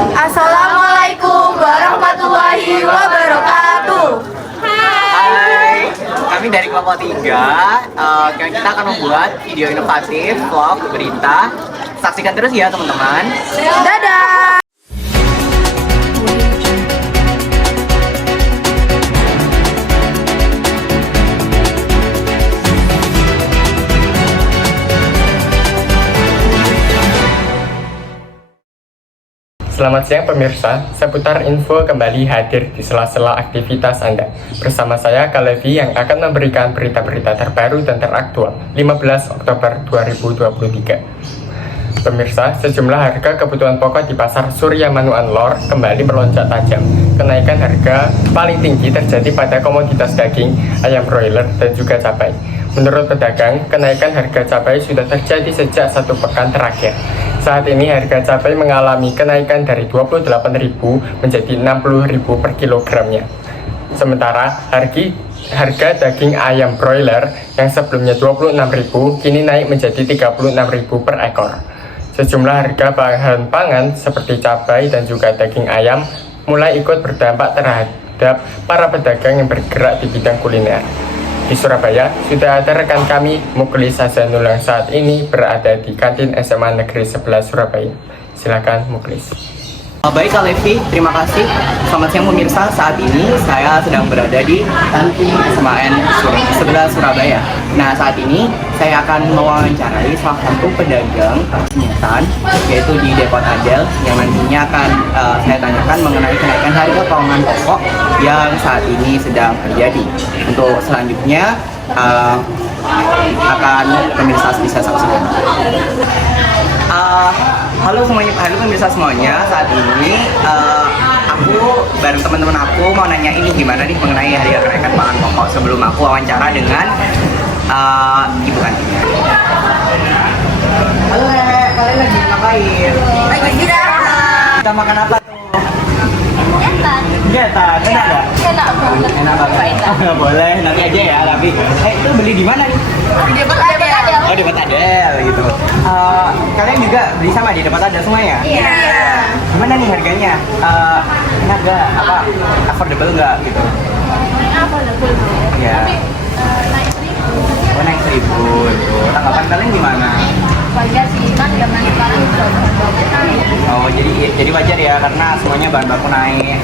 Assalamualaikum warahmatullahi wabarakatuh. Hai, kami dari kelompok 3. Kita akan membuat video inovatif, vlog, berita. Saksikan terus ya teman-teman. Dadah. Selamat siang pemirsa, seputar info kembali hadir di sela-sela aktivitas Anda. Bersama saya Kalevi yang akan memberikan berita-berita terbaru dan teraktual 15 Oktober 2023. Pemirsa, sejumlah harga kebutuhan pokok di pasar Surya Manuan Lor kembali melonjak tajam. Kenaikan harga paling tinggi terjadi pada komoditas daging, ayam broiler, dan juga cabai. Menurut pedagang, kenaikan harga cabai sudah terjadi sejak 1 pekan terakhir. Saat ini harga cabai mengalami kenaikan dari 28.000 menjadi 60.000 per kilogramnya. Sementara harga daging ayam broiler yang sebelumnya 26.000 kini naik menjadi 36.000 per ekor. Sejumlah harga bahan pangan seperti cabai dan juga daging ayam mulai ikut berdampak terhadap para pedagang yang bergerak di bidang kuliner. Di Surabaya, sudah ada rekan kami, Muklis Hasanul, yang saat ini berada di kantin SMA Negeri 11 Surabaya. Silakan Muklis. Baik Kak Levi, terima kasih. Selamat siang pemirsa, saat ini saya sedang berada di kantin SMAN 11 Surabaya. Nah, saat ini saya akan mewawancarai salah satu pedagang penyetan, yaitu di Depot Adel, yang nantinya akan saya tanyakan mengenai kenaikan harga pangan pokok yang saat ini sedang terjadi. Untuk selanjutnya akan pemirsa bisa saksikan. Halo semuanya, halo pemirsa semuanya. Saat ini aku bareng teman-teman aku mau nanya ini gimana nih mengenai harga kenaikan pangan pokok sebelum aku wawancara dengan ibu kantinnya. Halo Rek, kalian lagi ngapain? Lagi istirahat. Kita makan apa tuh? Getan. Getan, enak nggak? Enak banget. Enak banget. Nggak boleh, nanti aja ya. Tapi, itu beli di mana nih? Di Depot Adel. Oh, di Depot Adel gitu. Kalian juga beli sama di Depot Adel semuanya? Iya. Gimana nih harganya? Enak nggak? Apa affordable nggak gitu? Apa lebih? Ya. Naik 1.000. Oh, naik 1.000 itu. Tanggapan kalian gimana? Wajar sih kan zaman sekarang juga naik. Oh, jadi wajar ya karena semuanya bahan baku naik.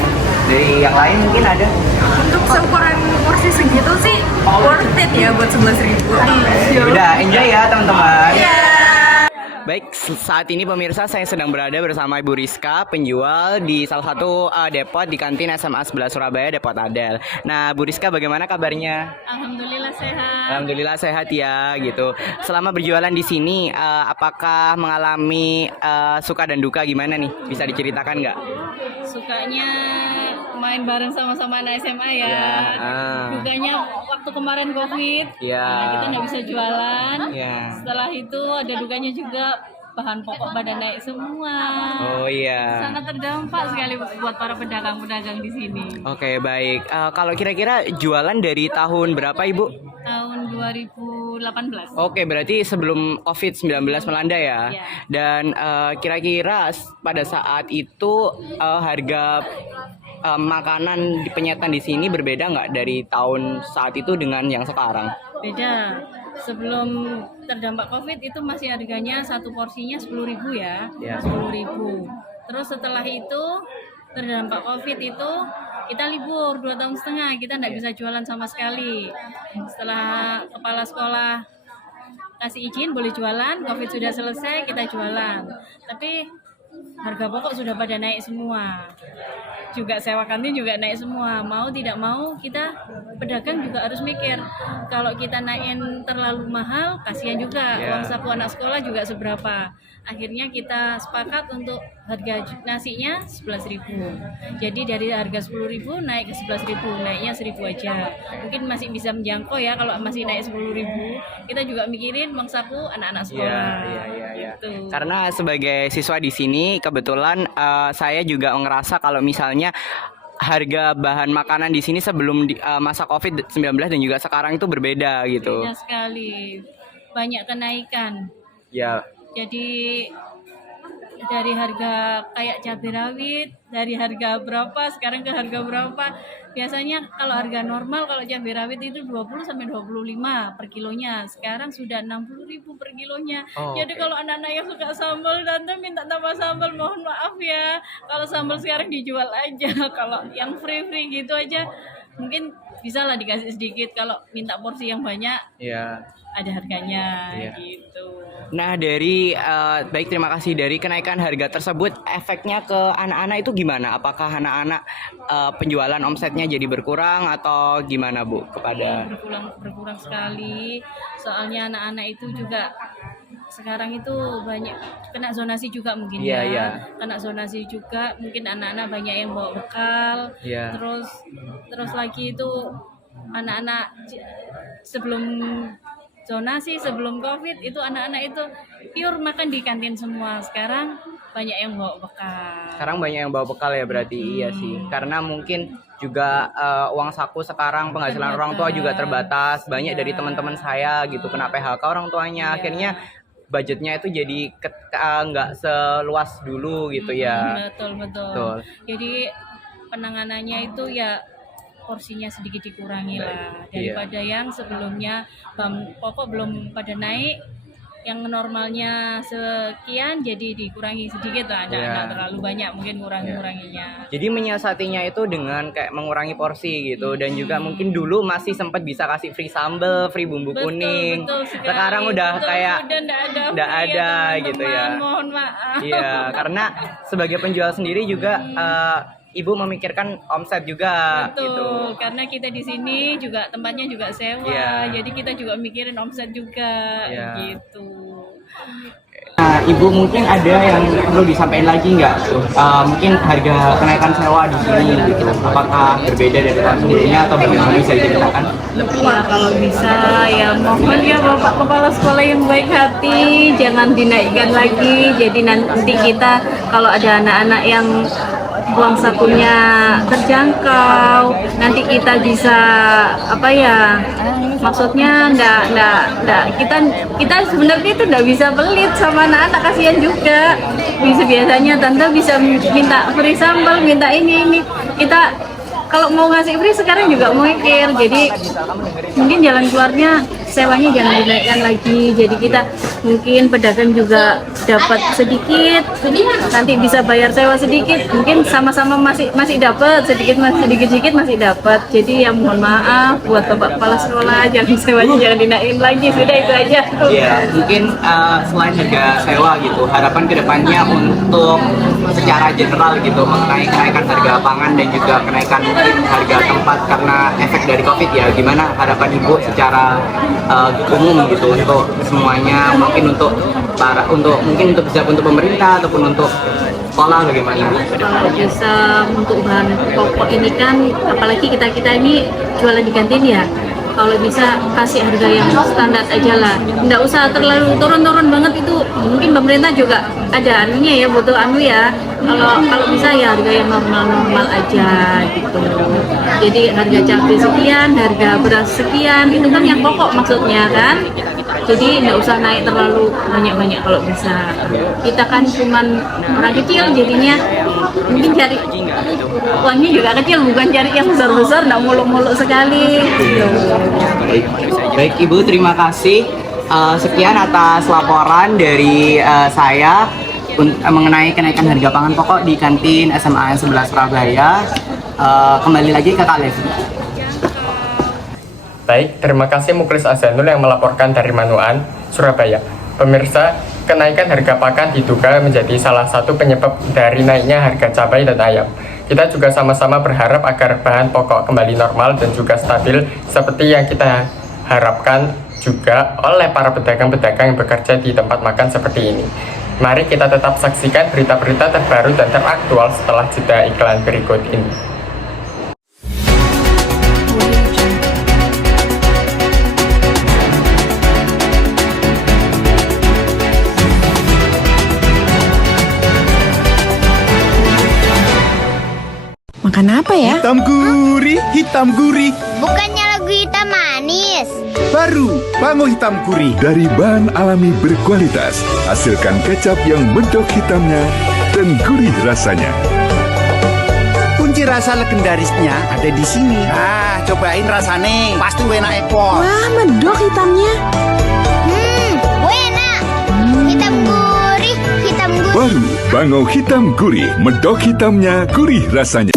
Dari yang lain mungkin ada? Untuk seukuran porsi segitu sih worth it ya buat 11.000. Udah, enjoy ya teman-teman. Iya. Baik, saat ini pemirsa saya sedang berada bersama Ibu Rizka, penjual di salah satu depot di kantin SMA 11 Surabaya, Depot Adel. Nah, Bu Rizka bagaimana kabarnya? Alhamdulillah sehat. Alhamdulillah sehat ya, gitu. Selama berjualan di sini, apakah mengalami suka dan duka gimana nih? Bisa diceritakan nggak? Sukanya main bareng sama-sama anak SMA ya. Dukanya waktu kemarin COVID, kita nggak bisa jualan. Setelah itu ada dukanya juga, bahan pokok pada naik semua. Oh iya. Sangat terdampak sekali buat para pedagang-pedagang di sini. Oke, baik. Kalau kira-kira jualan dari tahun berapa, Ibu? Tahun 2018. Oke, berarti sebelum COVID-19 melanda ya. Iya. Dan kira-kira pada saat itu harga makanan di penyetan di sini berbeda nggak dari tahun saat itu dengan yang sekarang? Beda. Sebelum terdampak COVID itu masih harganya satu porsinya 10.000 ya. 10.000. Terus setelah itu terdampak COVID itu kita libur 2,5 tahun, kita nggak bisa jualan sama sekali. Setelah kepala sekolah kasih izin boleh jualan, COVID sudah selesai, kita jualan. Tapi harga pokok sudah pada naik semua. Juga sewa kantin juga naik semua. Mau tidak mau kita pedagang juga harus mikir. Kalau kita naikin terlalu mahal, kasihan juga. Uang saku anak sekolah juga seberapa. Akhirnya kita sepakat untuk harga nasinya 11.000. Jadi dari harga 10.000 naik ke 11.000, naiknya 1.000 aja. Mungkin masih bisa menjangkau ya kalau masih naik 10.000. Kita juga mikirin uang saku anak-anak sekolah. Gitu. Karena sebagai siswa di sini kebetulan saya juga ngerasa kalau misalnya harga bahan makanan di sini sebelum masa COVID-19 dan juga sekarang itu berbeda gitu. Beda sekali. Banyak kenaikan. Ya. Jadi dari harga kayak cabai rawit dari harga berapa sekarang ke harga berapa. Biasanya kalau harga normal kalau cabai rawit itu 20 sampai 25 per kilonya. Sekarang sudah 60.000 per kilonya. Oh, Jadi oke. kalau anak-anak yang suka sambal tante minta tambah sambal, mohon maaf ya. Kalau sambal sekarang dijual aja. Kalau yang free gitu aja mungkin bisa lah dikasih sedikit. Kalau minta porsi yang banyak Iya. ada harganya Iya. gitu. Nah, baik, terima kasih. Dari kenaikan harga tersebut, efeknya ke anak-anak itu gimana? Apakah anak-anak penjualan omsetnya jadi berkurang atau gimana, Bu? Kepada Berkurang sekali. Soalnya anak-anak itu juga sekarang itu banyak kena zonasi juga mungkin Iya, ya. iya. Kena zonasi juga, mungkin anak-anak banyak yang bawa bekal. Iya. Terus lagi itu anak-anak sebelum zonasi, sebelum Covid itu anak-anak itu pure makan di kantin semua. Sekarang banyak yang bawa bekal. Sekarang banyak yang bawa bekal ya, berarti iya sih. Karena mungkin juga uang saku sekarang penghasilan orang tua juga terbatas. Banyak dari teman-teman saya gitu kena PHK orang tuanya. Akhirnya budgetnya itu jadi nggak seluas dulu gitu ya. Betul. Jadi penanganannya itu ya porsinya sedikit dikurangi lah daripada yang sebelumnya bahan pokok belum pada naik, yang normalnya sekian jadi dikurangi sedikit lah, nggak terlalu banyak mungkin nguranginya. Jadi menyiasatinya itu dengan kayak mengurangi porsi gitu, dan juga mungkin dulu masih sempat bisa kasih free sambal, free bumbu kuning. Sekali. Sekarang udah kayak udah nggak ada gitu ya. Mohon maaf. Iya, karena sebagai penjual sendiri juga Ibu memikirkan omset juga. Betul, gitu. karena kita di sini juga tempatnya juga sewa, jadi kita juga mikirin omset juga, gitu. Nah, Ibu mungkin ada yang perlu disampaikan lagi nggak? Mungkin harga kenaikan sewa di sini, gitu. Apakah berbeda dari tahun sebelumnya atau bagaimana, bisa diceritakan? Ya kalau bisa ya mohon ya Bapak Kepala Sekolah yang baik hati, jangan dinaikkan lagi. Jadi nanti kita kalau ada anak-anak yang uang sakunya terjangkau, nanti kita bisa apa ya, maksudnya enggak kita sebenarnya itu enggak bisa pelit sama anak-anak, kasihan juga. Biasanya tante bisa minta free sambal, minta ini kita kalau mau ngasih free sekarang juga mau mikir. Jadi mungkin jalan keluarnya sewanya jangan dinaikkan lagi, jadi kita mungkin pedagang juga dapat sedikit, nanti bisa bayar sewa sedikit, mungkin sama-sama masih dapat sedikit masih dapat. Jadi ya mohon maaf buat Bapak Kepala Sekolah, jangan sewanya jangan dinaikin lagi, sudah itu aja. Iya, mungkin selain harga sewa gitu, harapan kedepannya untuk secara general gitu mengenai kenaikan harga pangan dan juga kenaikan harga tempat karena efek dari Covid ya, gimana harapan Ibu secara umum gitu untuk semuanya, mungkin untuk pemerintah ataupun untuk sekolah, bagaimana Ibu? Kalau bisa untuk bahan pokok ini kan, apalagi kita ini jualan di kantin ya, kalau bisa kasih harga yang standar aja lah, nggak usah terlalu turun banget. Itu mungkin pemerintah juga ada anunya ya, butuh ya. Kalau bisa ya harga yang normal aja gitu. Jadi harga cabai sekian, harga beras sekian, itu kan yang pokok maksudnya kan. Jadi nggak usah naik terlalu banyak kalau bisa. Kita kan cuman orang kecil, jadinya mungkin cari uangnya juga kecil, bukan cari yang besar, nggak muluk-muluk sekali. Gitu. Baik Ibu, terima kasih. Sekian atas laporan dari saya mengenai kenaikan harga pangan pokok di kantin SMA 11 Surabaya. Kembali lagi ke Kak Levi. Baik, terima kasih Muklis Azanul yang melaporkan dari Manuan, Surabaya. Pemirsa, kenaikan harga pakan diduga menjadi salah satu penyebab dari naiknya harga cabai dan ayam. Kita juga sama-sama berharap agar bahan pokok kembali normal dan juga stabil seperti yang kita harapkan juga oleh para pedagang-pedagang yang bekerja di tempat makan seperti ini. Mari kita tetap saksikan berita-berita terbaru dan teraktual setelah jeda iklan berikut ini. Makan apa ya? Hitam gurih. Bukannya lagu Bango hitam manis. Baru Bango hitam gurih. Dari bahan alami berkualitas, hasilkan kecap yang medok hitamnya dan gurih rasanya. Kunci rasa legendarisnya ada di sini. Ah, cobain rasane, pasti enak ekor. Wah, medok hitamnya. Enak. Hitam gurih, hitam gurih. Baru Bango hitam gurih, medok hitamnya, gurih rasanya.